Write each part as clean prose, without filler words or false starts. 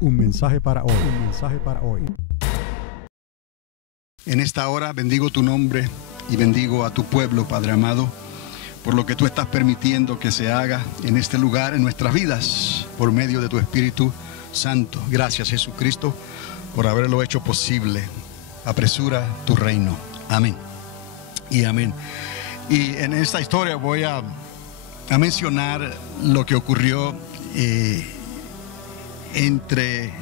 Un mensaje para hoy. Un mensaje para hoy. En esta hora bendigo tu nombre y bendigo a tu pueblo, Padre amado, por lo que tú estás permitiendo que se haga en este lugar, en nuestras vidas, por medio de tu Espíritu Santo. Gracias, Jesucristo, por haberlo hecho posible. Apresura tu reino. Amén y amén. Y en esta historia voy a mencionar lo que ocurrió entre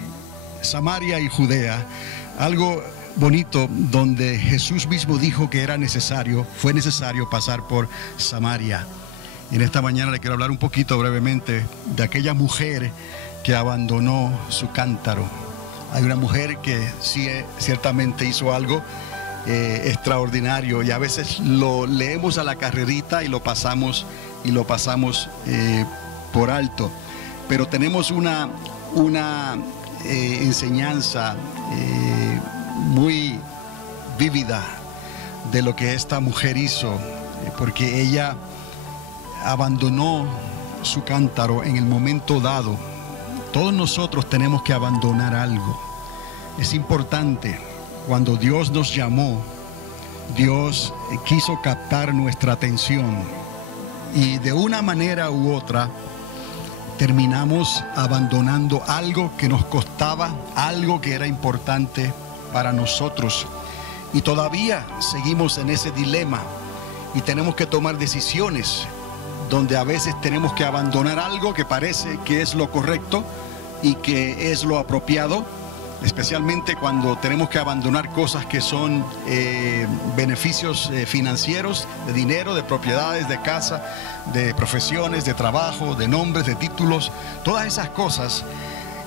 Samaria y Judea, algo bonito donde Jesús mismo dijo que fue necesario pasar por Samaria. En esta mañana le quiero hablar un poquito brevemente de aquella mujer que abandonó su cántaro. Hay una mujer que sí, ciertamente hizo algo extraordinario, y a veces lo leemos a la carrerita y lo pasamos por alto, pero tenemos una enseñanza muy vívida de lo que esta mujer hizo, porque ella abandonó su cántaro en el momento dado. Todos nosotros tenemos que abandonar algo. Es importante. Cuando Dios nos llamó, Dios quiso captar nuestra atención, y de una manera u otra terminamos abandonando algo que nos costaba, algo que era importante para nosotros, y todavía seguimos en ese dilema y tenemos que tomar decisiones donde a veces tenemos que abandonar algo que parece que es lo correcto y que es lo apropiado, especialmente cuando tenemos que abandonar cosas que son beneficios financieros, de dinero, de propiedades, de casa, de profesiones, de trabajo, de nombres, de títulos. Todas esas cosas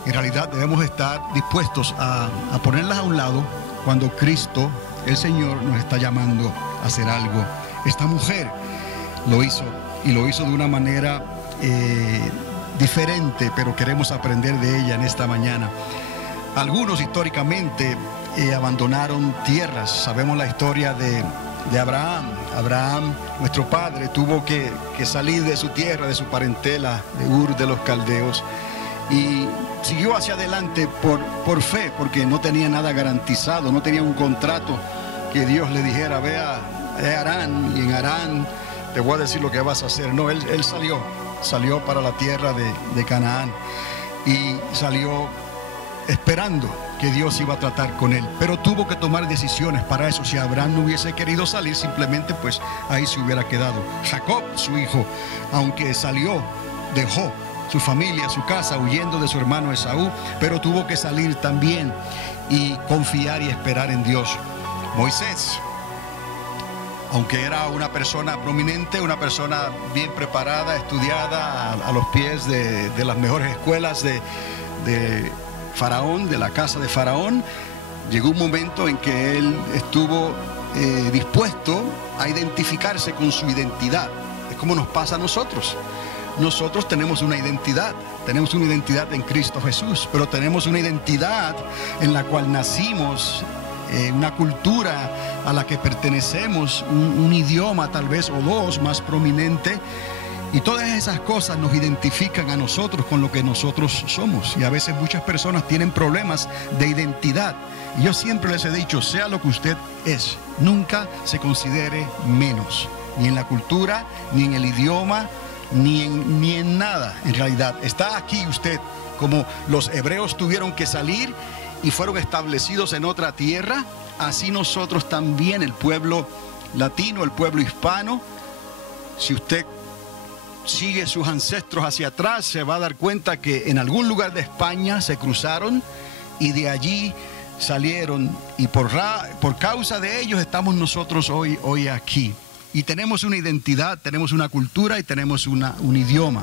en realidad debemos estar dispuestos a ponerlas a un lado cuando Cristo, el Señor, nos está llamando a hacer algo. Esta mujer lo hizo, y lo hizo de una manera diferente, pero queremos aprender de ella en esta mañana. Algunos históricamente abandonaron tierras. Sabemos la historia de Abraham. Abraham, nuestro padre, tuvo que salir de su tierra, de su parentela, de Ur de los Caldeos, y siguió hacia adelante por fe, porque no tenía nada garantizado, no tenía un contrato que Dios le dijera: ve a Harán, y en Harán te voy a decir lo que vas a hacer. No, él salió para la tierra de Canaán, y salió esperando que Dios iba a tratar con él, pero tuvo que tomar decisiones para eso. Si Abraham no hubiese querido salir, simplemente pues ahí se hubiera quedado. Jacob, su hijo, aunque salió, dejó su familia, su casa, huyendo de su hermano Esaú, pero tuvo que salir también y confiar y esperar en Dios. Moisés, aunque era una persona prominente, una persona bien preparada, estudiada, a los pies de las mejores escuelas de Faraón, de la casa de Faraón, llegó un momento en que él estuvo dispuesto a identificarse con su identidad. Es como nos pasa a nosotros. Nosotros tenemos una identidad en Cristo Jesús, pero tenemos una identidad en la cual nacimos, una cultura a la que pertenecemos, un idioma tal vez o dos más prominente. Y todas esas cosas nos identifican a nosotros con lo que nosotros somos. Y a veces muchas personas tienen problemas de identidad. Y yo siempre les he dicho: sea lo que usted es, nunca se considere menos. Ni en la cultura, ni en el idioma, ni en nada. En realidad, está aquí usted, como los hebreos tuvieron que salir y fueron establecidos en otra tierra. Así nosotros también, el pueblo latino, el pueblo hispano, si usted sigue sus ancestros hacia atrás, se va a dar cuenta que en algún lugar de España se cruzaron y de allí salieron, y por causa de ellos estamos nosotros hoy aquí. Y tenemos una identidad, tenemos una cultura y tenemos un idioma.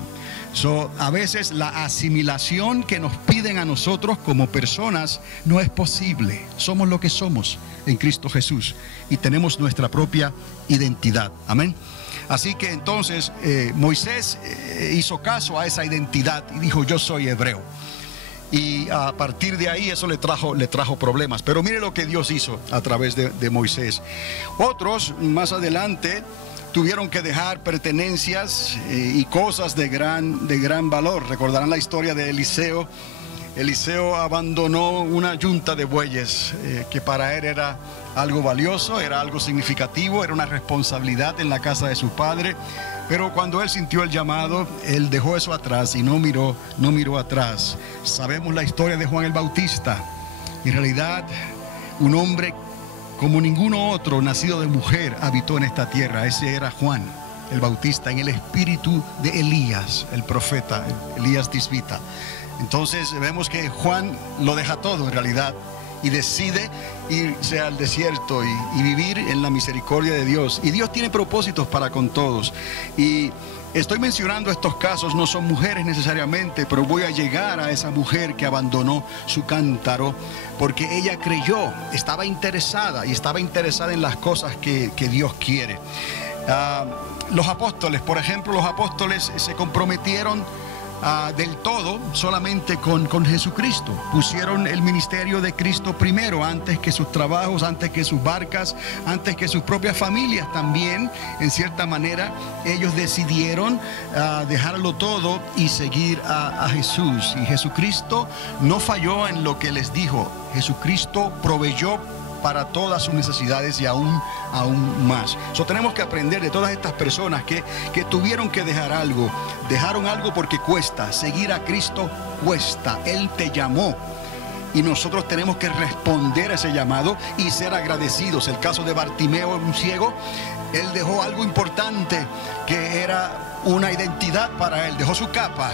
A veces la asimilación que nos piden a nosotros como personas no es posible. Somos lo que somos en Cristo Jesús y tenemos nuestra propia identidad. Amén. Así que entonces Moisés hizo caso a esa identidad y dijo: yo soy hebreo. Y a partir de ahí eso le trajo problemas. Pero mire lo que Dios hizo a través de Moisés. Otros más adelante tuvieron que dejar pertenencias y cosas de gran valor. Recordarán la historia de Eliseo Eliseo abandonó una yunta de bueyes que para él era algo valioso, era algo significativo, era una responsabilidad en la casa de su padre. Pero cuando él sintió el llamado, él dejó eso atrás y no miró atrás. Sabemos la historia de Juan el Bautista. En realidad, un hombre como ninguno otro, nacido de mujer, habitó en esta tierra. Ese era Juan el Bautista, en el espíritu de Elías, el profeta, Elías Tisbita. Entonces vemos que Juan lo deja todo en realidad y decide irse al desierto y vivir en la misericordia de Dios. Y Dios tiene propósitos para con todos. Y estoy mencionando estos casos, no son mujeres necesariamente, pero voy a llegar a esa mujer que abandonó su cántaro porque ella creyó, estaba interesada en las cosas que Dios quiere. Los apóstoles, por ejemplo, los apóstoles se comprometieron del todo solamente con Jesucristo. Pusieron el ministerio de Cristo primero, antes que sus trabajos, antes que sus barcas, antes que sus propias familias también. En cierta manera, ellos decidieron dejarlo todo y seguir a Jesús. Y Jesucristo no falló en lo que les dijo. Jesucristo proveyó para todas sus necesidades y aún más. Tenemos que aprender de todas estas personas que tuvieron que dejar algo. Dejaron algo porque cuesta. Seguir a Cristo cuesta. Él te llamó. Y nosotros tenemos que responder a ese llamado y ser agradecidos. El caso de Bartimeo, un ciego, él dejó algo importante que era una identidad para él. Dejó su capa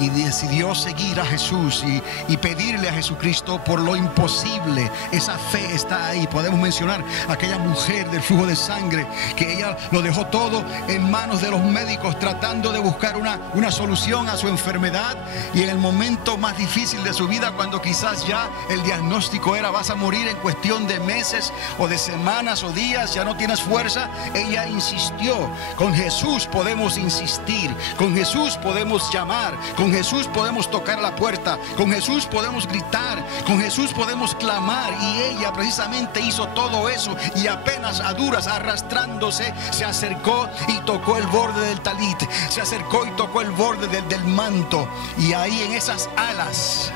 y decidió seguir a Jesús y pedirle a Jesucristo por lo imposible. Esa fe está ahí. Podemos mencionar a aquella mujer del flujo de sangre, que ella lo dejó todo en manos de los médicos, tratando de buscar una solución a su enfermedad. Y en el momento más difícil de su vida, cuando quizás ya el diagnóstico era vas a morir en cuestión de meses o de semanas o días, ya no tienes fuerza, ella insistió. Con Jesús podemos insistir, con Jesús podemos llamar, con Jesús podemos tocar la puerta, con Jesús podemos gritar, con Jesús podemos clamar. Y ella precisamente hizo todo eso, y apenas a duras, arrastrándose, se acercó y tocó el borde del talit, se acercó y tocó el borde del manto, y ahí en esas alas,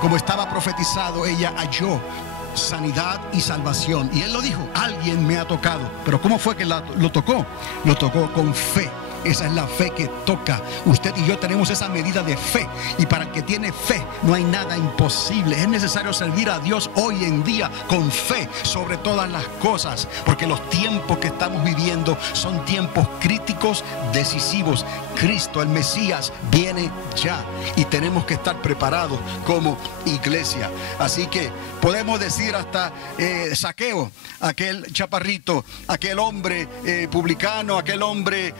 como estaba profetizado, ella halló sanidad y salvación. Y él lo dijo: alguien me ha tocado. Pero ¿cómo fue que lo tocó? Lo tocó con fe. Esa es la fe que toca. Usted y yo tenemos esa medida de fe, y para el que tiene fe no hay nada imposible. Es necesario servir a Dios hoy en día con fe sobre todas las cosas, porque los tiempos que estamos viviendo son tiempos críticos, decisivos. Cristo, el Mesías, viene ya y tenemos que estar preparados como iglesia. Así que podemos decir hasta Zaqueo, aquel chaparrito, aquel hombre publicano, aquel hombre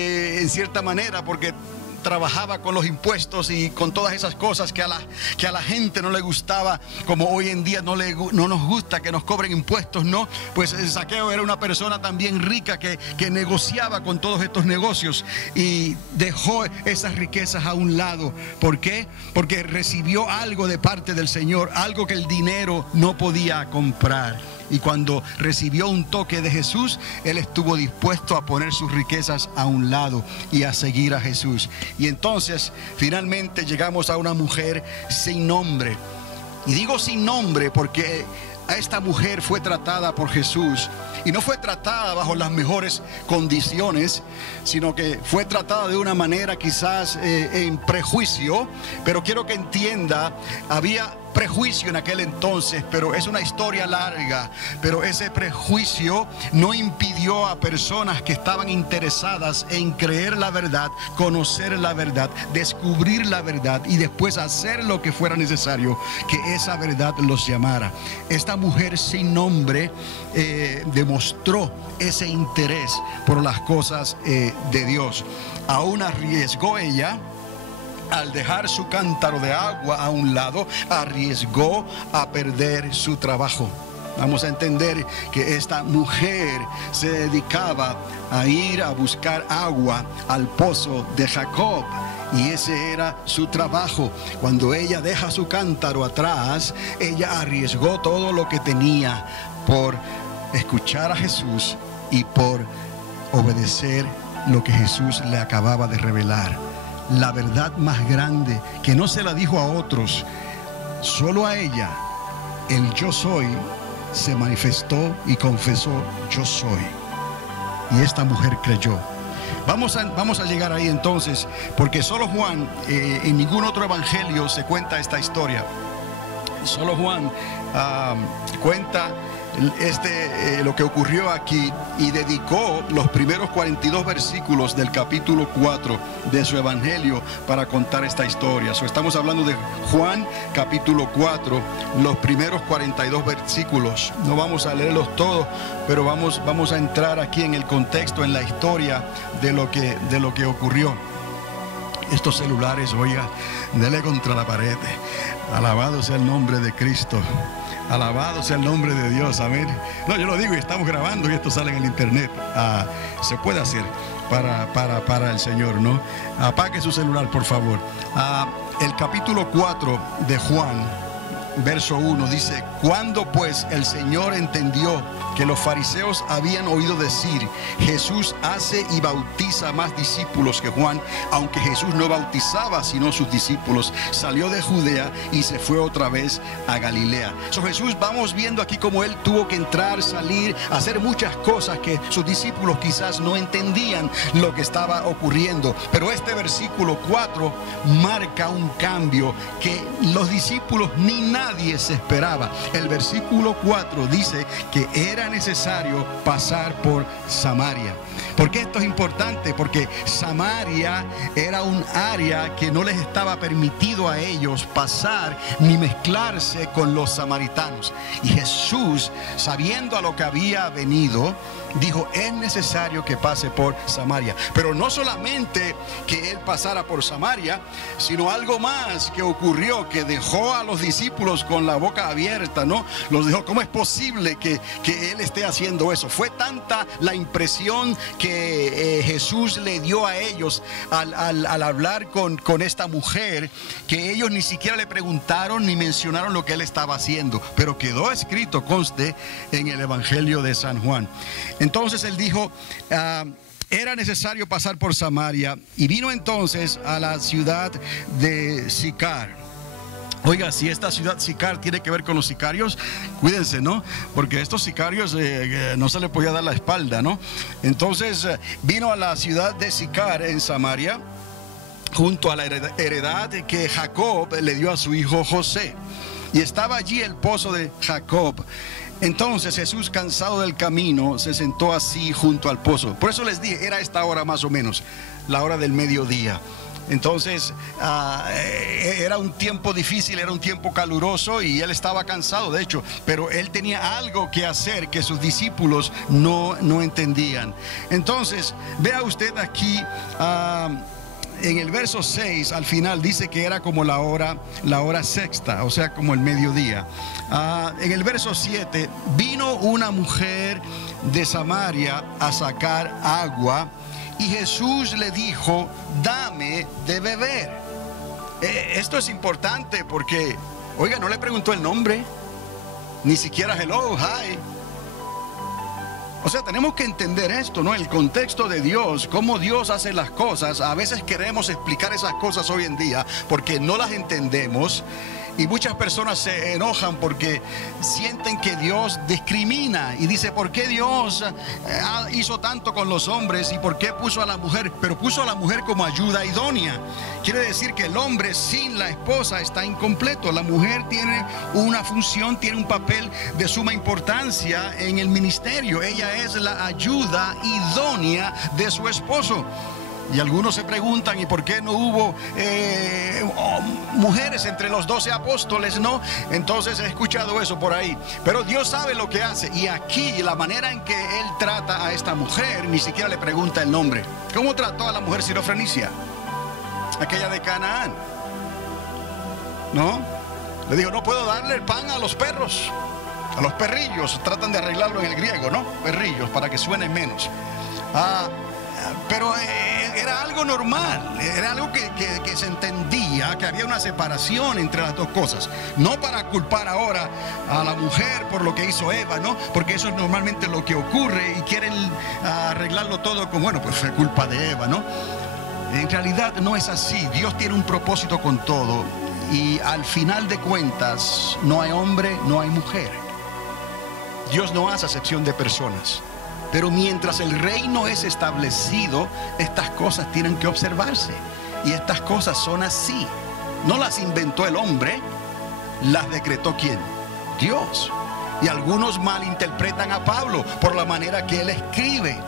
en cierta manera, porque trabajaba con los impuestos y con todas esas cosas que a la gente no le gustaba, como hoy en día no nos gusta que nos cobren impuestos, ¿no? Pues Zaqueo era una persona también rica que negociaba con todos estos negocios y dejó esas riquezas a un lado. ¿Por qué? Porque recibió algo de parte del Señor, algo que el dinero no podía comprar. Y cuando recibió un toque de Jesús, él estuvo dispuesto a poner sus riquezas a un lado y a seguir a Jesús. Y entonces finalmente llegamos a una mujer sin nombre. Y digo sin nombre porque a esta mujer fue tratada por Jesús, y no fue tratada bajo las mejores condiciones, sino que fue tratada de una manera quizás en prejuicio. Pero quiero que entienda, había prejuicio en aquel entonces, pero es una historia larga. Pero ese prejuicio no impidió a personas que estaban interesadas en creer la verdad, conocer la verdad, descubrir la verdad y después hacer lo que fuera necesario, que esa verdad los llamara. Esta mujer sin nombre demostró ese interés por las cosas de Dios. Aún arriesgó ella. Al dejar su cántaro de agua a un lado, arriesgó a perder su trabajo. Vamos a entender que esta mujer se dedicaba a ir a buscar agua al pozo de Jacob, y ese era su trabajo. Cuando ella deja su cántaro atrás, ella arriesgó todo lo que tenía por escuchar a Jesús y por obedecer lo que Jesús le acababa de revelar. La verdad más grande, que no se la dijo a otros, solo a ella, el yo soy se manifestó y confesó: yo soy. Y esta mujer creyó. Vamos a llegar ahí entonces, porque solo Juan, en ningún otro evangelio se cuenta esta historia. Solo Juan cuenta lo que ocurrió aquí, y dedicó los primeros 42 versículos del capítulo 4 de su evangelio para contar esta historia. Estamos hablando de Juan capítulo 4, los primeros 42 versículos. No vamos a leerlos todos, pero vamos a entrar aquí en el contexto, en la historia de lo que ocurrió. Estos celulares, oiga, dele contra la pared. Alabado sea el nombre de Cristo. Alabado sea el nombre de Dios, amén. No, yo lo digo y estamos grabando y esto sale en el internet. Se puede hacer para el Señor, ¿no? Apague su celular, por favor. El capítulo 4 de Juan, verso 1, dice: cuando pues el Señor entendió que los fariseos habían oído decir: Jesús hace y bautiza más discípulos que Juan, aunque Jesús no bautizaba sino sus discípulos, salió de Judea y se fue otra vez a Galilea. Jesús, vamos viendo aquí cómo él tuvo que entrar, salir, hacer muchas cosas que sus discípulos quizás no entendían lo que estaba ocurriendo. Pero este versículo 4 marca un cambio que los discípulos ni nadie se esperaba. El versículo 4 dice que era necesario pasar por Samaria. ¿Por qué esto es importante? Porque Samaria era un área que no les estaba permitido a ellos pasar ni mezclarse con los samaritanos. Y Jesús, sabiendo a lo que había venido, dijo: es necesario que pase por Samaria. Pero no solamente que él pasara por Samaria, sino algo más que ocurrió, que dejó a los discípulos con la boca abierta, ¿no? Los dejó: ¿cómo es posible que él esté haciendo eso? Fue tanta la impresión que Jesús le dio a ellos al hablar con esta mujer, que ellos ni siquiera le preguntaron ni mencionaron lo que él estaba haciendo, pero quedó escrito, conste, en el Evangelio de San Juan. Entonces él dijo: era necesario pasar por Samaria, y vino entonces a la ciudad de Sicar. Oiga, si esta ciudad Sicar tiene que ver con los sicarios, cuídense, ¿no? Porque estos sicarios no se les podía dar la espalda, ¿no? Entonces vino a la ciudad de Sicar en Samaria, junto a la heredad que Jacob le dio a su hijo José. Y estaba allí el pozo de Jacob. Entonces Jesús, cansado del camino, se sentó así junto al pozo. Por eso les dije, era esta hora más o menos, la hora del mediodía. Entonces era un tiempo difícil, era un tiempo caluroso, y él estaba cansado, de hecho, pero él tenía algo que hacer que sus discípulos no entendían. Entonces, vea usted aquí, en el verso 6, al final dice que era como la hora sexta, o sea, como el mediodía. En el verso 7, vino una mujer de Samaria a sacar agua, y Jesús le dijo: dame de beber. Esto es importante porque, oiga, no le preguntó el nombre, ni siquiera hello, hi. O sea, tenemos que entender esto, ¿no? El contexto de Dios, cómo Dios hace las cosas. A veces queremos explicar esas cosas hoy en día porque no las entendemos. Y muchas personas se enojan porque sienten que Dios discrimina y dice: ¿por qué Dios hizo tanto con los hombres y por qué puso a la mujer? Pero puso a la mujer como ayuda idónea. Quiere decir que el hombre sin la esposa está incompleto. La mujer tiene una función, tiene un papel de suma importancia en el ministerio. Ella es la ayuda idónea de su esposo. Y algunos se preguntan: ¿y por qué no hubo mujeres entre los 12 apóstoles? No, entonces he escuchado eso por ahí. Pero Dios sabe lo que hace. Y aquí la manera en que Él trata a esta mujer, ni siquiera le pregunta el nombre. ¿Cómo trató a la mujer sirofenicia? Aquella de Canaán, ¿no? Le dijo: no puedo darle el pan a los perros, a los perrillos. Tratan de arreglarlo en el griego, ¿no? Perrillos, para que suenen menos. Pero era algo normal, era algo que se entendía, que había una separación entre las dos cosas. No para culpar ahora a la mujer por lo que hizo Eva, ¿no? Porque eso es normalmente lo que ocurre y quieren arreglarlo todo con: bueno, pues fue culpa de Eva, ¿no? En realidad no es así. Dios tiene un propósito con todo. Y al final de cuentas, no hay hombre, no hay mujer. Dios no hace acepción de personas. Pero mientras el reino es establecido, estas cosas tienen que observarse. Y estas cosas son así. No las inventó el hombre, las decretó ¿quién? Dios. Y algunos malinterpretan a Pablo por la manera que él escribe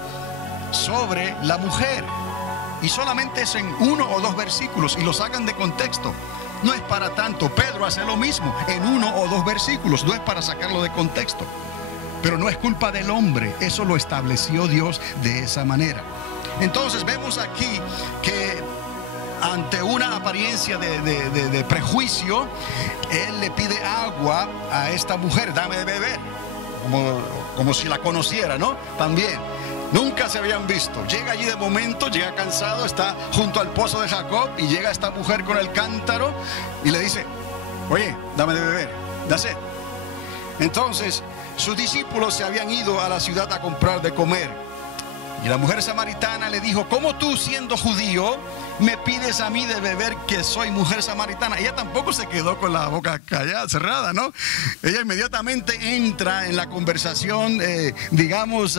sobre la mujer. Y solamente es en 1 o 2 versículos y lo sacan de contexto. No es para tanto. Pedro hace lo mismo en 1 o 2 versículos. No es para sacarlo de contexto. Pero no es culpa del hombre. Eso lo estableció Dios de esa manera. Entonces vemos aquí que ante una apariencia de prejuicio, él le pide agua a esta mujer. Dame de beber. Como si la conociera, ¿no? También. Nunca se habían visto. Llega allí de momento, llega cansado, está junto al pozo de Jacob y llega esta mujer con el cántaro y le dice: oye, dame de beber, da sed. Entonces sus discípulos se habían ido a la ciudad a comprar de comer. Y la mujer samaritana le dijo: ¿cómo tú, siendo judío, me pides a mí de beber, que soy mujer samaritana? Ella tampoco se quedó con la boca callada, cerrada, ¿no? Ella inmediatamente entra en la conversación, digamos,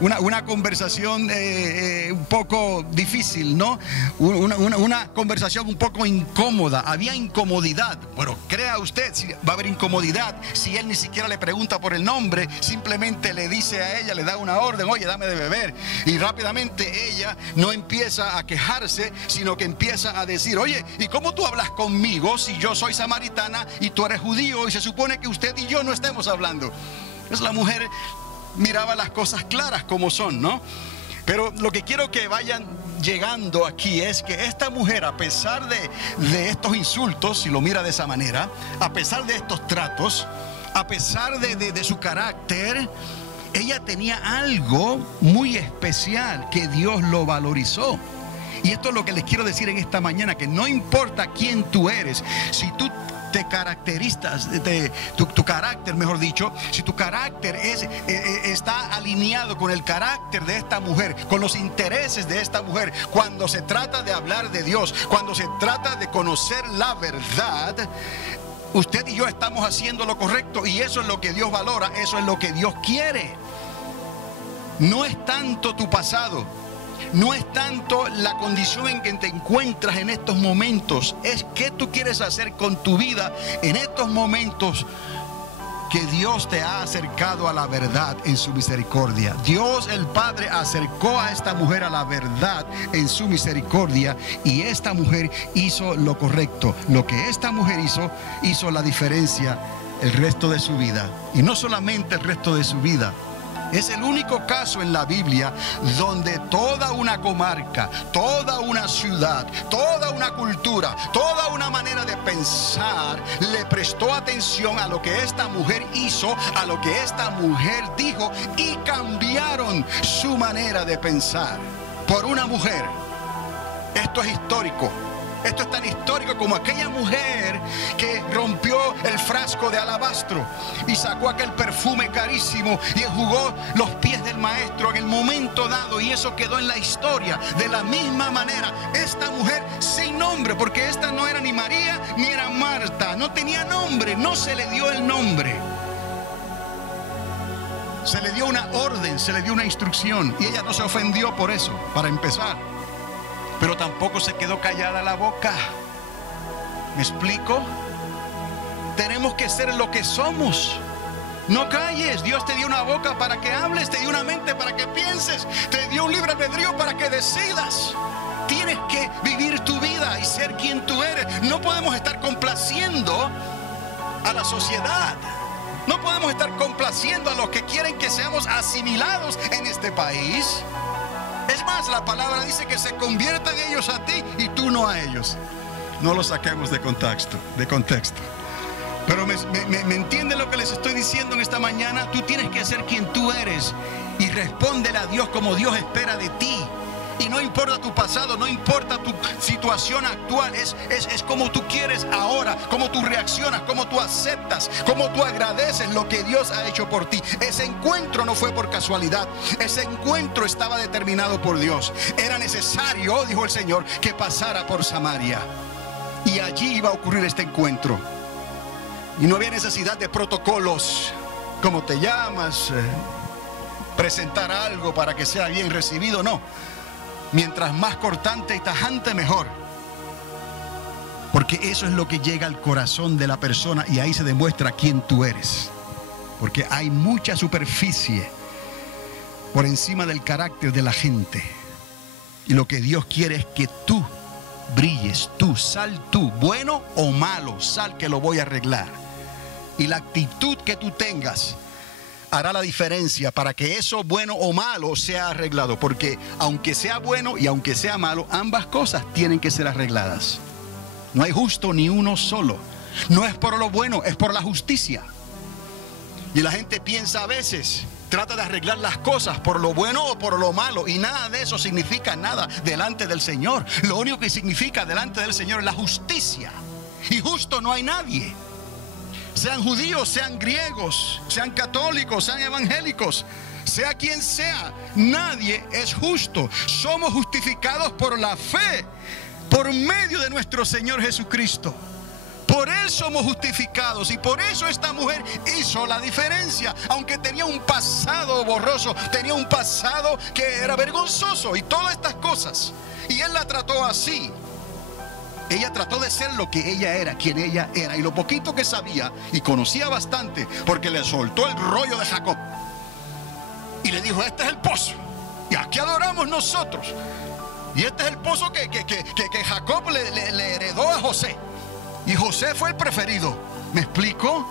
una conversación un poco difícil, ¿no? Una conversación un poco incómoda. Había incomodidad. Bueno, crea usted, si va a haber incomodidad si él ni siquiera le pregunta por el nombre, simplemente le dice a ella, le da una orden: oye, dame de beber. Y rápidamente ella no empieza a quejarse, sino que empieza a decir: oye, ¿y cómo tú hablas conmigo si yo soy samaritana y tú eres judío y se supone que usted y yo no estemos hablando? Pues la mujer miraba las cosas claras como son, ¿no? Pero lo que quiero que vayan llegando aquí es que esta mujer, a pesar de estos insultos, si lo mira de esa manera, a pesar de estos tratos, a pesar de su carácter, ella tenía algo muy especial que Dios lo valorizó. Y esto es lo que les quiero decir en esta mañana, que no importa quién tú eres, si tú te caracterizas, tu carácter, mejor dicho, si tu carácter está alineado con el carácter de esta mujer, con los intereses de esta mujer, cuando se trata de hablar de Dios, cuando se trata de conocer la verdad, usted y yo estamos haciendo lo correcto, y eso es lo que Dios valora, eso es lo que Dios quiere. No es tanto tu pasado, no es tanto la condición en que te encuentras en estos momentos, es qué tú quieres hacer con tu vida en estos momentos que Dios te ha acercado a la verdad en su misericordia. Dios el Padre acercó a esta mujer a la verdad en su misericordia, y esta mujer hizo lo correcto. Lo que esta mujer hizo la diferencia el resto de su vida. Y no solamente el resto de su vida, es el único caso en la Biblia donde toda una comarca, toda una ciudad, toda una cultura, toda una manera de pensar le prestó atención a lo que esta mujer hizo, a lo que esta mujer dijo, y cambiaron su manera de pensar por una mujer. Esto es histórico. Esto es tan histórico como aquella mujer que rompió el frasco de alabastro y sacó aquel perfume carísimo y enjugó los pies del maestro en el momento dado, y eso quedó en la historia. De la misma manera, esta mujer sin nombre, porque esta no era ni María ni era Marta, no tenía nombre, no se le dio el nombre. Se le dio una orden, se le dio una instrucción, y ella no se ofendió por eso, para empezar. Pero tampoco se quedó callada la boca. ¿Me explico? Tenemos que ser lo que somos. No calles. Dios te dio una boca para que hables, te dio una mente para que pienses, te dio un libre albedrío para que decidas. Tienes que vivir tu vida y ser quien tú eres. No podemos estar complaciendo a la sociedad. No podemos estar complaciendo a los que quieren que seamos asimilados en este país. Es más, la palabra dice que se conviertan ellos a ti y tú no a ellos. No lo saquemos de contexto. Pero me entienden lo que les estoy diciendo en esta mañana. Tú tienes que ser quien tú eres y respóndele a Dios como Dios espera de ti. Y no importa tu pasado, no importa tu situación actual, es como tú quieres ahora, cómo tú reaccionas, cómo tú aceptas, cómo tú agradeces lo que Dios ha hecho por ti. Ese encuentro no fue por casualidad, ese encuentro estaba determinado por Dios. Era necesario, dijo el Señor, que pasara por Samaria. Y allí iba a ocurrir este encuentro. Y no había necesidad de protocolos, cómo te llamas, presentar algo para que sea bien recibido, no. Mientras más cortante y tajante, mejor. Porque eso es lo que llega al corazón de la persona y ahí se demuestra quién tú eres. Porque hay mucha superficie por encima del carácter de la gente. Y lo que Dios quiere es que tú brilles, sal tú, bueno o malo, sal que lo voy a arreglar. Y la actitud que tú tengas hará la diferencia para que eso bueno o malo sea arreglado. Porque aunque sea bueno y aunque sea malo, ambas cosas tienen que ser arregladas. No hay justo ni uno solo. No es por lo bueno, es por la justicia. Y la gente piensa a veces, trata de arreglar las cosas por lo bueno o por lo malo. Y nada de eso significa nada delante del Señor. Lo único que significa delante del Señor es la justicia. Y justo no hay nadie. Sean judíos, sean griegos, sean católicos, sean evangélicos, sea quien sea, nadie es justo. Somos justificados por la fe, por medio de nuestro Señor Jesucristo. Por Él somos justificados y por eso esta mujer hizo la diferencia. Aunque tenía un pasado borroso, tenía un pasado que era vergonzoso y todas estas cosas. Y Él la trató así. Ella trató de ser lo que ella era, quien ella era. Y lo poquito que sabía, y conocía bastante, porque le soltó el rollo de Jacob. Y le dijo, este es el pozo. Y aquí adoramos nosotros. Y este es el pozo que Jacob le heredó a José. Y José fue el preferido. ¿Me explico?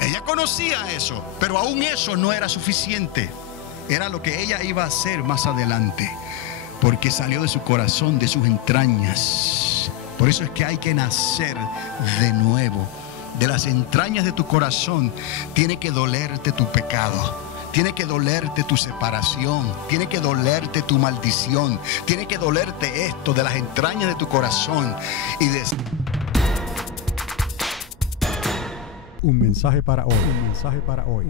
Ella conocía eso, pero aún eso no era suficiente. Era lo que ella iba a hacer más adelante, porque salió de su corazón, de sus entrañas. Por eso es que hay que nacer de nuevo. De las entrañas de tu corazón tiene que dolerte tu pecado. Tiene que dolerte tu separación, tiene que dolerte tu maldición, tiene que dolerte esto de las entrañas de tu corazón. Un mensaje para hoy. Un mensaje para hoy.